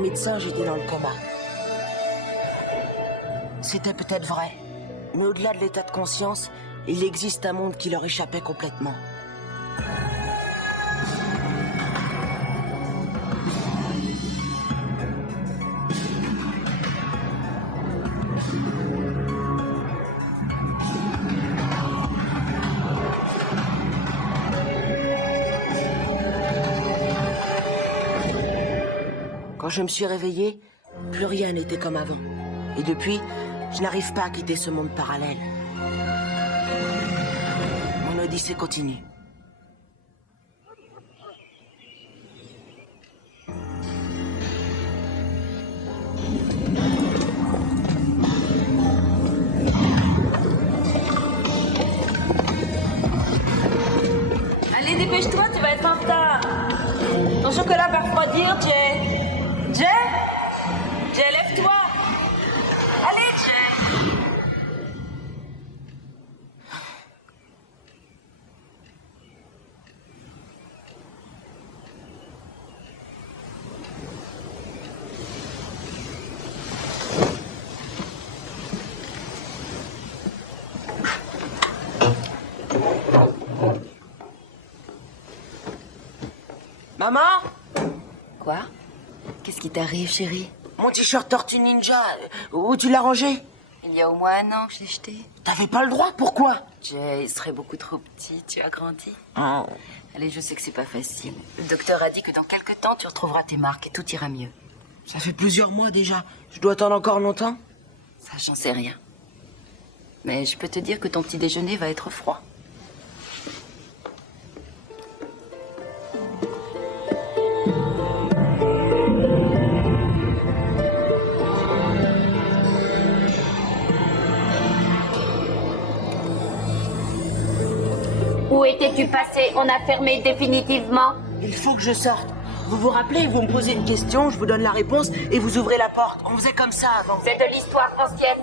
médecins, j'étais dans le coma. C'était peut-être vrai. Mais au-delà de l'état de conscience, il existe un monde qui leur échappait complètement. Quand je me suis réveillé, plus rien n'était comme avant. Et depuis, je n'arrive pas à quitter ce monde parallèle. Mon odyssée continue. Allez, dépêche-toi, tu vas être en retard. Ton chocolat va refroidir, Jay. Jay? Jay, lève-toi. Allez, Jay. Maman? Quoi? Qu'est-ce qui t'arrive, chérie? Mon t-shirt Tortue Ninja, où tu l'as rangé? Il y a au moins 1 an que je l'ai jeté. T'avais pas le droit, pourquoi? Jay, il serait beaucoup trop petit, tu as grandi. Oh. Allez, je sais que c'est pas facile. Le docteur a dit que dans quelques temps, tu retrouveras tes marques et tout ira mieux. Ça fait plusieurs mois déjà. Je dois attendre encore longtemps? Ça, j'en sais rien. Mais je peux te dire que ton petit déjeuner va être froid. Où étais-tu passé? On a fermé définitivement. Il faut que je sorte. Vous vous rappelez, vous me posez une question, je vous donne la réponse et vous ouvrez la porte. On faisait comme ça avant. C'est de l'histoire ancienne.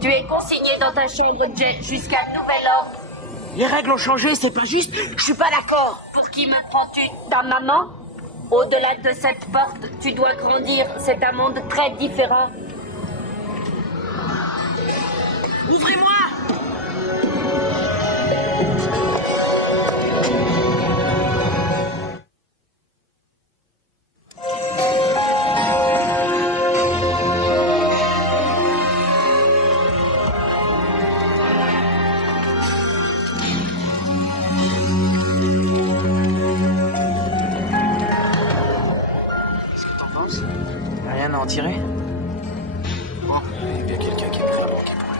Tu es consigné dans ta chambre, Jay, jusqu'à nouvel ordre. Les règles ont changé, c'est pas juste. Je suis pas d'accord. Pour qui me prends-tu? Ta maman? Au-delà de cette porte, tu dois grandir. C'est un monde très différent. Ouvrez-moi! Rien à en tirer? Bon, il y a bien quelqu'un qui a pu faire manquer pour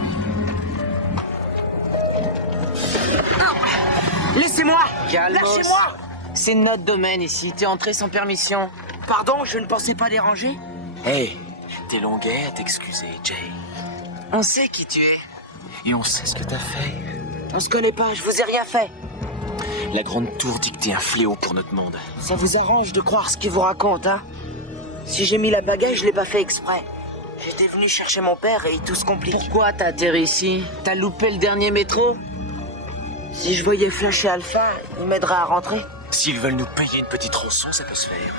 lui. Laissez-moi! Calmos. Lâchez-moi! C'est notre domaine ici, t'es entré sans permission. Pardon, je ne pensais pas déranger. Hey, t'es longuet à t'excuser, Jay. On sait qui tu es. Et on sait ce que t'as fait. On se connaît pas, je vous ai rien fait. La grande tour dit que t'es un fléau pour notre monde. Ça vous arrange de croire ce qu'il vous raconte, hein? Si j'ai mis la baguette, je l'ai pas fait exprès. J'étais venu chercher mon père et tout se complique. Pourquoi t'as atterri ici? T'as loupé le dernier métro? Si je voyais Flash et Alpha, il m'aiderait à rentrer. S'ils veulent nous payer une petite rançon, ça peut se faire.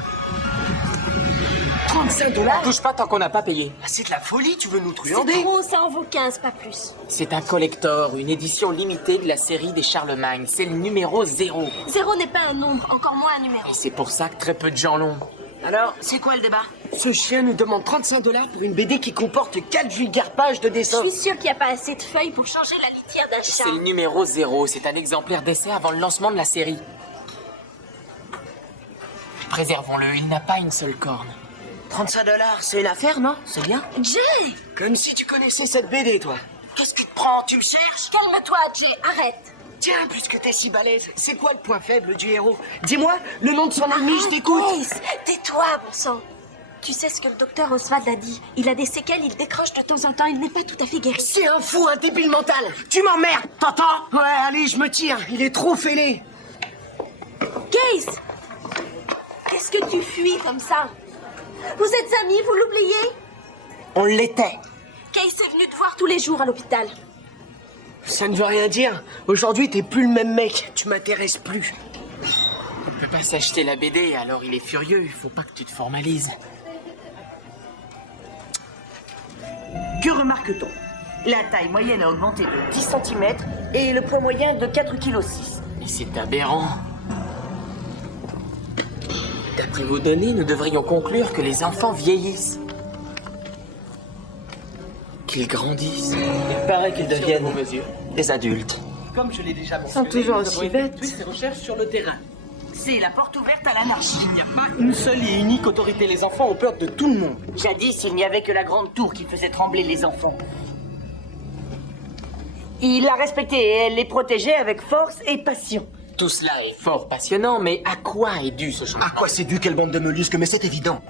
35$? Touche pas tant qu'on n'a pas payé. Ah, c'est de la folie, tu veux nous C'est truander? trop, ça en vaut 15, pas plus. C'est un collector, une édition limitée de la série des Charlemagne. C'est le numéro 0. 0 n'est pas un nombre, encore moins un numéro. Et c'est pour ça que très peu de gens l'ont. Alors, c'est quoi le débat? Ce chien nous demande 35$ pour une BD qui comporte 4 vulgaires pages de Je dessin. suis sûre qu'il n'y a pas assez de feuilles pour changer la litière d'un chat. C'est le numéro 0. C'est un exemplaire d'essai avant le lancement de la série. Préservons-le, il n'a pas une seule corne. 35$, c'est une affaire, non? C'est bien? Jay! Comme si tu connaissais cette BD, toi. Qu'est-ce qui te prend? Tu me cherches? Calme-toi, Jay, arrête. Tiens, puisque t'es si balèze, c'est quoi le point faible du héros? Dis-moi, le nom de son ennemi, je t'écoute. Grace, tais-toi, bon sang. Tu sais ce que le docteur Oswald a dit. Il a des séquelles, il décroche de temps en temps, il n'est pas tout à fait guéri. C'est un fou, un débile mental. Tu m'emmerdes, t'entends? Ouais, allez, je me tire. Il est trop fêlé. Grace! Qu'est-ce que tu fuis comme ça? Vous êtes amis, vous l'oubliez? On l'était. Grace est venu te voir tous les jours à l'hôpital. Ça ne veut rien dire. Aujourd'hui, t'es plus le même mec. Tu m'intéresses plus. On peut pas s'acheter la BD, alors il est furieux. Il faut pas que tu te formalises. Que remarque-t-on? La taille moyenne a augmenté de 10 cm et le poids moyen de 4,6 kg. Mais c'est aberrant. D'après vos données, nous devrions conclure que les enfants vieillissent. Qu'ils grandissent. Il paraît qu'ils deviennent Des adultes. Comme je l'ai déjà Ils sont mentionné, toujours nous avons aussi bêtes. effectué ces recherches sur le terrain. C'est la porte ouverte à l'anarchie. Il n'y a pas une seule et unique autorité. Les enfants ont peur de tout le monde. Jadis, il n'y avait que la grande tour qui faisait trembler les enfants. Il la respectait et elle les protégeait avec force et passion. Tout cela est fort passionnant, mais à quoi est dû ce changement? À quoi c'est dû, quelle bande de mollusques? Mais c'est évident.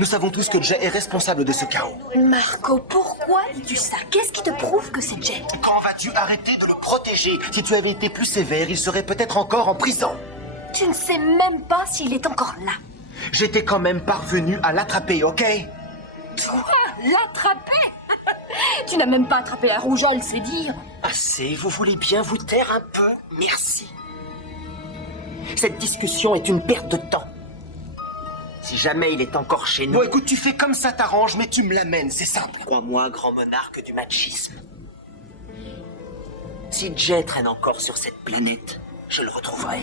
Nous savons tous que Jay est responsable de ce chaos. Marco, pourquoi dis-tu ça? Qu'est-ce qui te prouve que c'est Jay? Quand vas-tu arrêter de le protéger? Si tu avais été plus sévère, il serait peut-être encore en prison. Tu ne sais même pas s'il est encore là. J'étais quand même parvenu à l'attraper, ok? Toi, l'attraper? Tu n'as même pas attrapé un rougeole, c'est dire. Assez, vous voulez bien vous taire un peu? Merci. Cette discussion est une perte de temps. Si jamais il est encore chez nous... Bon, écoute, tu fais comme ça t'arrange, mais tu me l'amènes, c'est simple. Crois-moi, grand monarque du machisme. Si Jay traîne encore sur cette planète, je le retrouverai.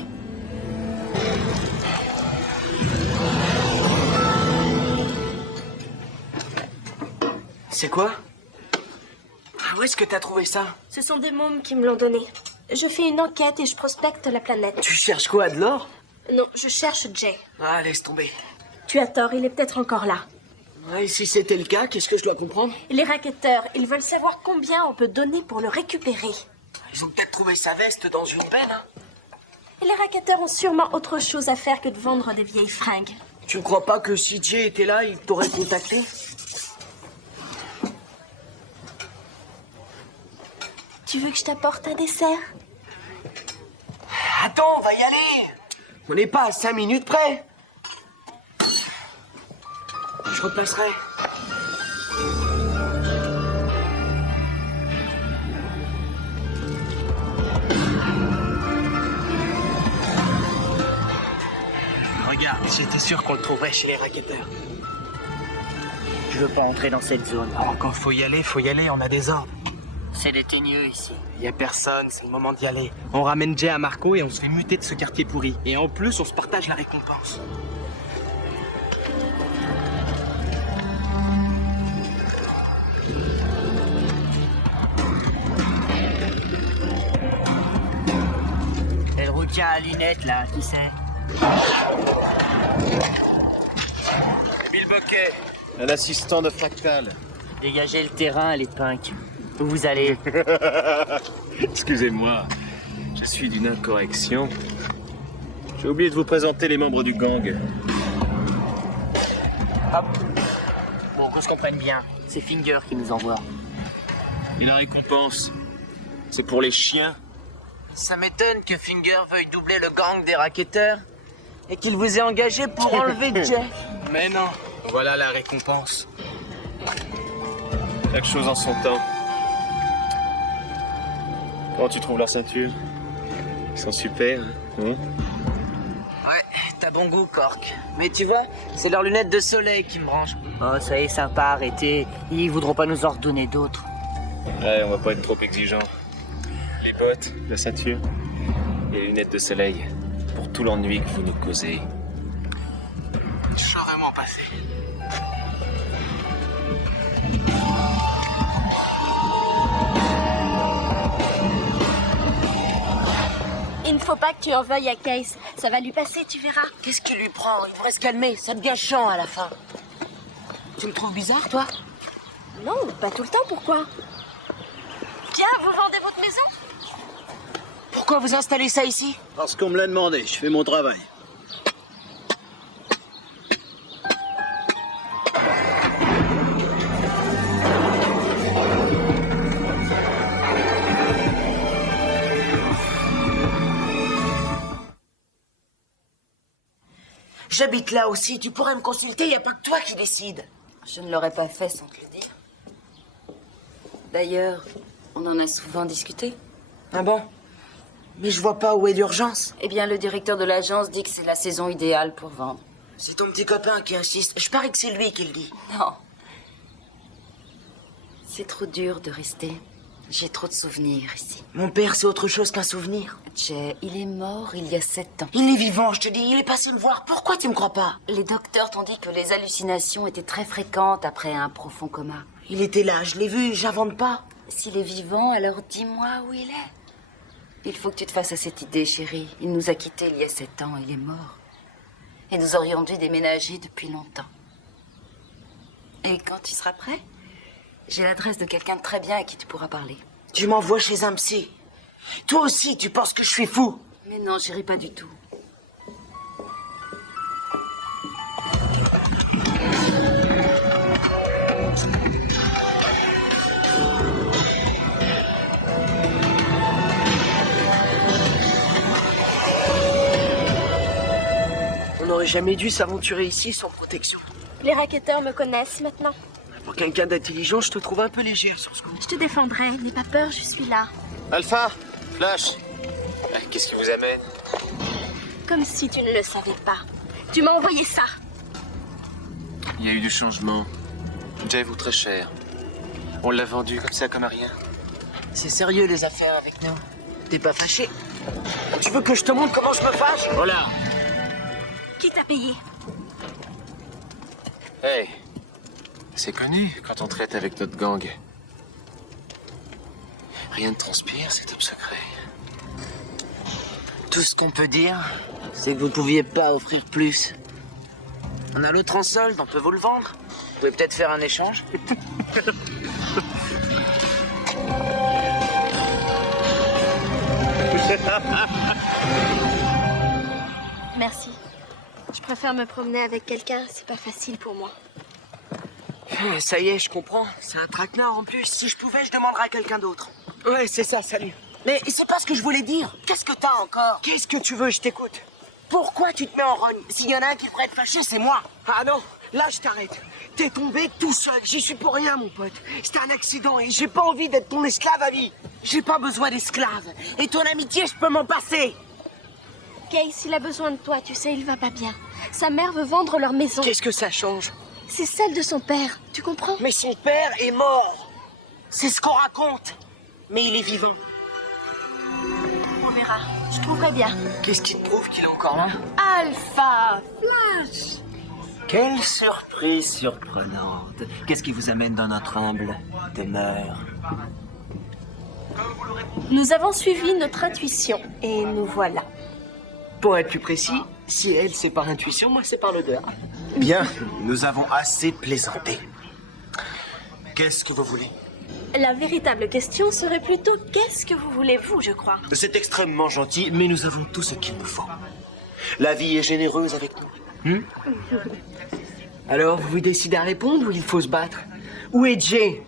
C'est quoi? Où est-ce que t'as trouvé ça? Ce sont des mômes qui me l'ont donné. Je fais une enquête et je prospecte la planète. Tu cherches quoi, de l'or? Non, je cherche Jay. Ah, laisse tomber. Tu as tort, il est peut-être encore là. Ouais, si c'était le cas, qu'est-ce que je dois comprendre? Les racketteurs, ils veulent savoir combien on peut donner pour le récupérer. Ils ont peut-être trouvé sa veste dans une benne, hein? Et les racketteurs ont sûrement autre chose à faire que de vendre des vieilles fringues. Tu ne crois pas que si Jay était là, il t'aurait contacté? Tu veux que je t'apporte un dessert? Attends, on va y aller! On n'est pas à 5 minutes près! Je repasserai. Regarde, J'étais sûr qu'on le trouverait chez les racketteurs. je veux pas entrer dans cette zone. Alors quand faut y aller, on a des ordres. C'est des teigneux ici. Il y a personne, c'est le moment d'y aller. On ramène Jay à Marco et on se fait muter de ce quartier pourri. Et en plus, on se partage la récompense. Et le routier à lunettes, là, qui c'est? Bill Bucket, l'assistant de Fractal. Dégagez le terrain, les punks. Où vous allez? Excusez-moi, je suis d'une incorrection. J'ai oublié de vous présenter les membres du gang. Bon, qu'on se comprenne bien. C'est Finger qui nous envoie. Et la récompense, c'est pour les chiens. Ça m'étonne que Finger veuille doubler le gang des racketteurs et qu'il vous ait engagé pour enlever Jay. Mais non, voilà la récompense. Chaque chose en son temps. Comment tu trouves leur ceinture? Ils sont super, hein? Ouais, t'as bon goût, Cork. Mais tu vois, c'est leurs lunettes de soleil qui me branchent. Oh, ça y est, sympa, arrêtez. Ils voudront pas nous en redonner d'autres. Ouais, on va pas être trop exigeant. Les bottes, la ceinture, et les lunettes de soleil. Pour tout l'ennui que vous nous causez. Je saurais m'en passer. Il ne faut pas que tu en veuilles à Case. Ça va lui passer, tu verras. Qu'est-ce qui lui prend? Il devrait se calmer. Ça devient chiant à la fin. Tu me trouves bizarre, toi? Non, pas tout le temps, pourquoi? Tiens, vous vendez votre maison? Pourquoi vous installez ça ici? Parce qu'on me l'a demandé, je fais mon travail. J'habite là aussi. Tu pourrais me consulter. Il n'y a pas que toi qui décide. Je ne l'aurais pas fait sans te le dire. D'ailleurs, on en a souvent discuté. Ah bon? Mais je vois pas où est l'urgence. Eh bien, le directeur de l'agence dit que c'est la saison idéale pour vendre. C'est ton petit copain qui insiste. Je parie que c'est lui qui le dit. Non. C'est trop dur de rester. J'ai trop de souvenirs ici. Mon père, c'est autre chose qu'un souvenir. Jay, il est mort il y a 7 ans. Il est vivant, je te dis, il est passé me voir. Pourquoi tu me crois pas? Les docteurs t'ont dit que les hallucinations étaient très fréquentes après un profond coma. Il était là, je l'ai vu, j'invente pas. S'il est vivant, alors dis-moi où il est. Il faut que tu te fasses à cette idée, chérie. Il nous a quittés il y a 7 ans, il est mort. Et nous aurions dû déménager depuis longtemps. Et quand tu seras prêt, j'ai l'adresse de quelqu'un de très bien à qui tu pourras parler. Tu m'envoies chez un psy. Toi aussi, tu penses que je suis fou. Mais non, chérie, pas du tout. On n'aurait jamais dû s'aventurer ici sans protection. Les racketteurs me connaissent maintenant. Pour quelqu'un d'intelligent, je te trouve un peu légère sur ce coup. Je te défendrai, n'aie pas peur, je suis là. Alpha, Flash. Qu'est-ce qui vous amène? Comme si tu ne le savais pas. Tu m'as envoyé ça. Il y a eu du changement. Jay vaut très cher. On l'a vendu comme ça, comme à rien. C'est sérieux les affaires avec nous. T'es pas fâché? Tu veux que je te montre comment je me fâche? Voilà. Qui t'a payé? Hey, c'est connu quand on traite avec notre gang. Rien ne transpire, c'est top secret. Tout ce qu'on peut dire, c'est que vous ne pouviez pas offrir plus. On a l'autre en solde, on peut vous le vendre. Vous pouvez peut-être faire un échange. Merci. Je préfère me promener avec quelqu'un, c'est pas facile pour moi. Ça y est, je comprends. C'est un traquenard en plus. Si je pouvais, je demanderais à quelqu'un d'autre. Ouais, c'est ça, salut. Mais c'est pas ce que je voulais dire. Qu'est-ce que t'as encore? Qu'est-ce que tu veux, je t'écoute. Pourquoi tu te mets en rogne? S'il y en a un qui devrait être fâché, c'est moi. Ah non, là je t'arrête. T'es tombé tout seul, j'y suis pour rien mon pote. C'était un accident et j'ai pas envie d'être ton esclave à vie. J'ai pas besoin d'esclaves. Et ton amitié, je peux m'en passer. Case, il a besoin de toi, tu sais, il va pas bien. Sa mère veut vendre leur maison. Qu'est-ce que ça change? C'est celle de son père, tu comprends? Mais son père est mort. C'est ce qu'on raconte. Mais il est vivant. On verra, je trouverai bien. Qu'est-ce qui te prouve qu'il est encore là? Alpha, Flash. Quelle surprise surprenante. Qu'est-ce qui vous amène dans notre humble demeure? Nous avons suivi notre intuition et nous voilà. Pour être plus précis, si elle c'est par intuition, moi c'est par l'odeur. Bien, nous avons assez plaisanté. Qu'est-ce que vous voulez? La véritable question serait plutôt qu'est-ce que vous voulez, vous, je crois. C'est extrêmement gentil, mais nous avons tout ce qu'il nous faut. La vie est généreuse avec nous. Alors, vous vous décidez à répondre ou il faut se battre? Où est Jay?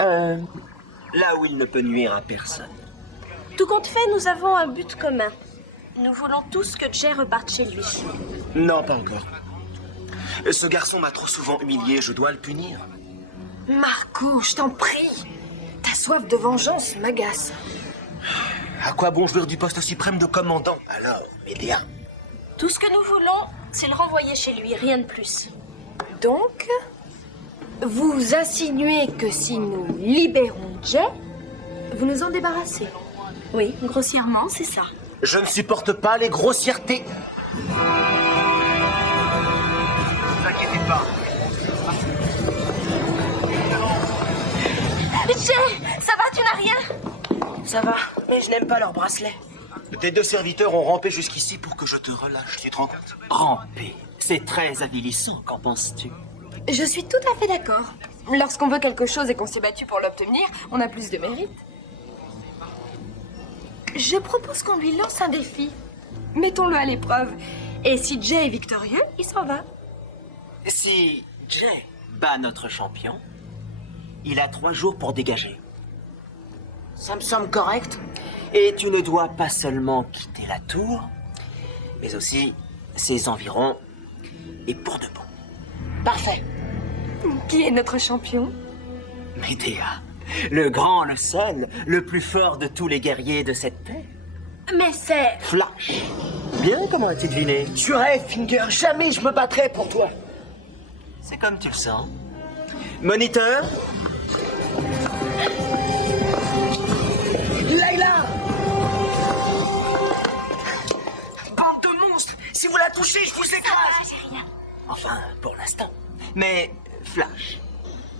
Là où il ne peut nuire à personne. Tout compte fait, nous avons un but commun. Nous voulons tous que Jay reparte chez lui. Non, pas encore. Ce garçon m'a trop souvent humilié, je dois le punir. Marco, je t'en prie. Ta soif de vengeance m'agace. À quoi bon jouir du poste suprême de commandant? Alors, Mélia. Tout ce que nous voulons, c'est le renvoyer chez lui, rien de plus. Donc, vous insinuez que si nous libérons Jay, vous nous en débarrassez? Oui, grossièrement, c'est ça. Je ne supporte pas les grossièretés. Ne vous inquiétez pas. Jay, ça va, tu n'as rien? Ça va, mais je n'aime pas leur bracelet. Tes deux serviteurs ont rampé jusqu'ici pour que je te relâche, tu te rends compte? Ramper, c'est très avilissant, qu'en penses-tu? Je suis tout à fait d'accord. Lorsqu'on veut quelque chose et qu'on s'est battu pour l'obtenir, on a plus de mérite. Je propose qu'on lui lance un défi. Mettons-le à l'épreuve. Et si Jay est victorieux, il s'en va. Si Jay bat notre champion, il a 3 jours pour dégager. Ça me semble correct. Et tu ne dois pas seulement quitter la tour, mais aussi ses environs, et pour de bon. Parfait. Qui est notre champion? Médéa, le grand, le seul, le plus fort de tous les guerriers de cette terre. Mais c'est... Flash. Bien, comment as-tu deviné? Tu rêves, Finger, jamais je me battrai pour toi. C'est comme tu le sens. Moniteur, Si vous la touchez, je vous écrase. J'ai rien. Enfin, pour l'instant. Mais, Flash,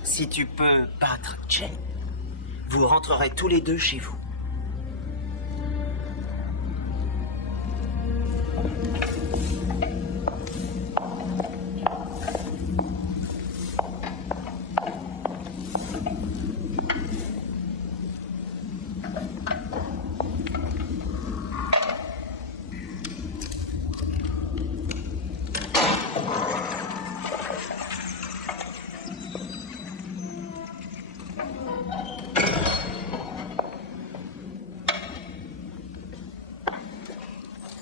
si tu peux battre Jay, vous rentrerez tous les deux chez vous.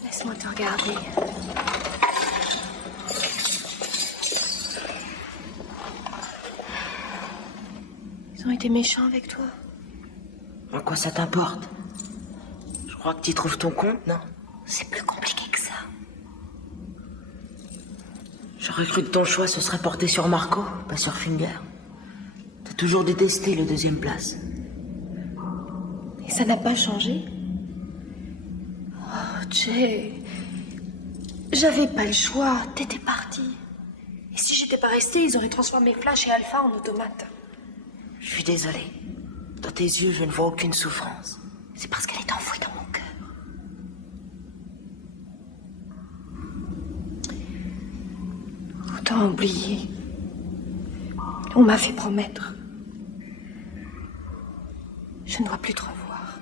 Laisse-moi te regarder. Ils ont été méchants avec toi. À quoi ça t'importe? Je crois que tu trouves ton compte, non? C'est plus compliqué que ça. J'aurais cru que ton choix se serait porté sur Marco, pas sur Finger. T'as toujours détesté le deuxième place. Et ça n'a pas changé? Oh, Jay. J'avais pas le choix. T'étais parti. Et si j'étais pas restée, ils auraient transformé Flash et Alpha en automates. Je suis désolé. Dans tes yeux, je ne vois aucune souffrance. C'est parce qu'elle est enfouie dans mon cœur. Autant oublier. On m'a fait promettre. Je ne dois plus te revoir.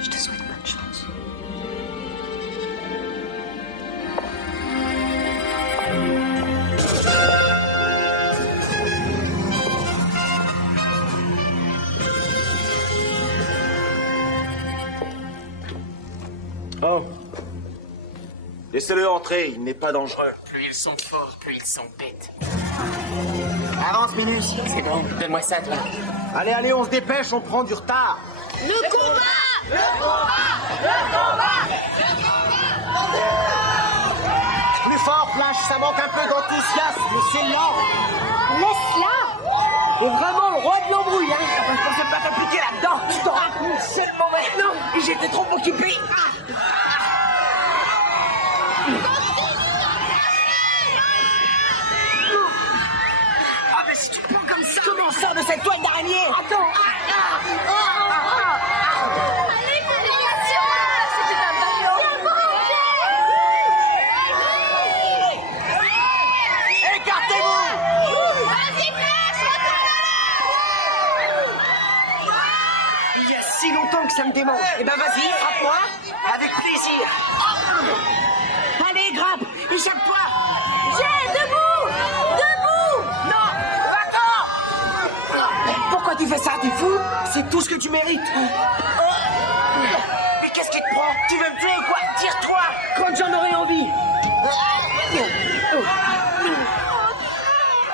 Je te souhaite bonne chance. Oh. Laissez-le entrer, il n'est pas dangereux. Plus ils sont forts, plus ils sont bêtes. Avance, Minus. C'est bon, donne-moi ça, toi. Allez, allez, on se dépêche, on prend du retard. Le combat! Plus fort, Flash, ça manque un peu d'enthousiasme, mais c'est lent. Laisse-la! T'es vraiment le roi de l'embrouille, hein. Je pensais pas t'appliquer là-dedans. Tu t'en rends compte seulement maintenant. J'étais trop occupé. Ah, mais si tu prends comme ça. Comment sors de cette toile d'araignée? Attends. Allez, félicitations! C'était un ballon! Écartez-vous. Vas-y, Flash, Il y a si longtemps que ça me démange. Eh ben vas-y, frappe-moi. Avec plaisir. Allez, grappe. Échappe-toi. Jay, debout! Debout! Non. Attends. Pourquoi tu fais ça? T'es fou? C'est tout ce que tu mérites. Mais qu'est-ce qui te prend? Tu veux me tuer ou quoi? Tire-toi. Quand j'en aurai envie.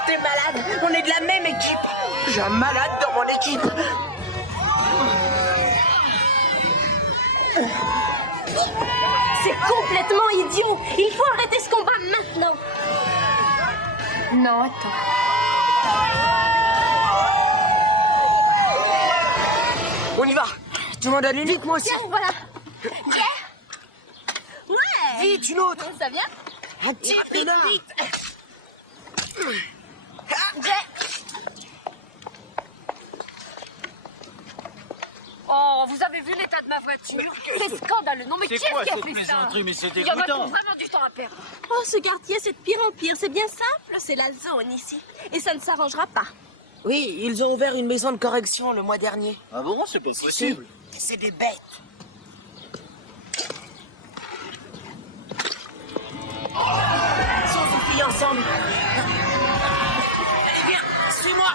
T'es malade. On est de la même équipe. J'ai un malade dans mon équipe. C'est complètement idiot! Il faut arrêter ce combat maintenant! Non, attends. On y va. Tu m'en donnes une vite, moi aussi. Tiens, voilà! Jay! Ouais! Vite, une autre. Ça vient? Un petit Vite, renard. vite! Jay! Oh, vous avez vu l'état de ma voiture? C'est scandaleux! Non, mais qui est-ce qui a fait ça? mais c'est Il y en a pour vraiment du temps à perdre. Oh, ce quartier, c'est de pire en pire. C'est bien simple, c'est la zone ici. Et ça ne s'arrangera pas. Oui, ils ont ouvert une maison de correction le mois dernier. Ah bon, c'est pas possible. Si, c'est des bêtes. Si on se fie ensemble. Allez, viens, suis-moi.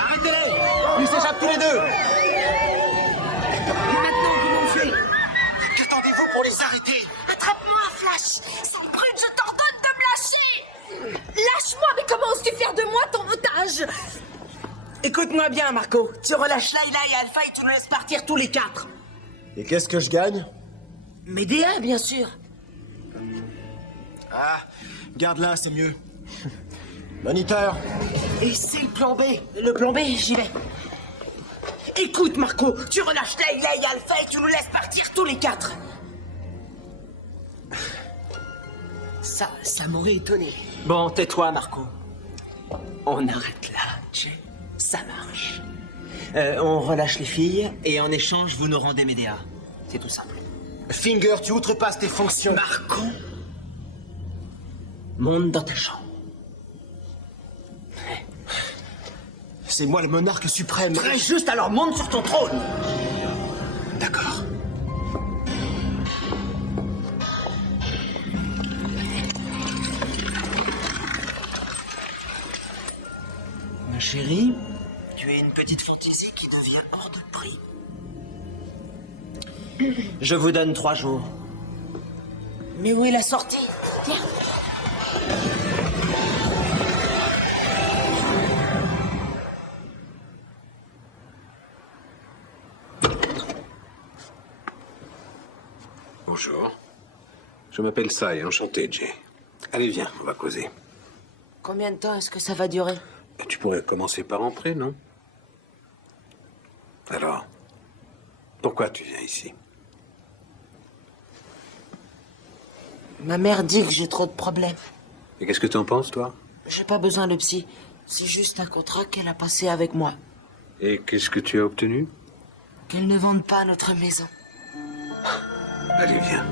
Arrêtez-les. Ils s'échappent tous les deux. Et maintenant, vous m'enflez. Qu'attendez-vous pour les arrêter? Attrape-moi, Flash! Sale brute, je t'ordonne de me lâcher! Lâche-moi, mais comment oses-tu faire de moi ton otage? Écoute-moi bien, Marco. Tu relâches Layla et Alpha et tu nous laisses partir tous les quatre. Et qu'est-ce que je gagne? Médéa, bien sûr. Ah, garde-la, c'est mieux. Moniteur. Et c'est le plan B. Le plan B, j'y vais. Écoute, Marco, tu relâches Layla et Alpha et tu nous laisses partir tous les 4. Ça m'aurait étonné. Bon, tais-toi, Marco. On arrête là, Jay. Ça marche. On relâche les filles et en échange, vous nous rendez Médéa. C'est tout simple. Finger, tu outrepasses tes fonctions. Marco, monte dans ta chambre. C'est moi le monarque suprême. Très juste, alors monte sur ton trône. D'accord. Ma chérie, tu as une petite fantaisie qui devient hors de prix. Je vous donne 3 jours. Mais où est la sortie? Bonjour. Je m'appelle Sai, enchanté, Jay. Allez, viens, on va causer. Combien de temps est-ce que ça va durer? Tu pourrais commencer par entrer, non? Alors, pourquoi tu viens ici? Ma mère dit que j'ai trop de problèmes. Et qu'est-ce que t'en penses, toi? J'ai pas besoin de psy. C'est juste un contrat qu'elle a passé avec moi. Et qu'est-ce que tu as obtenu? Qu'elle ne vende pas notre maison. Allez, viens.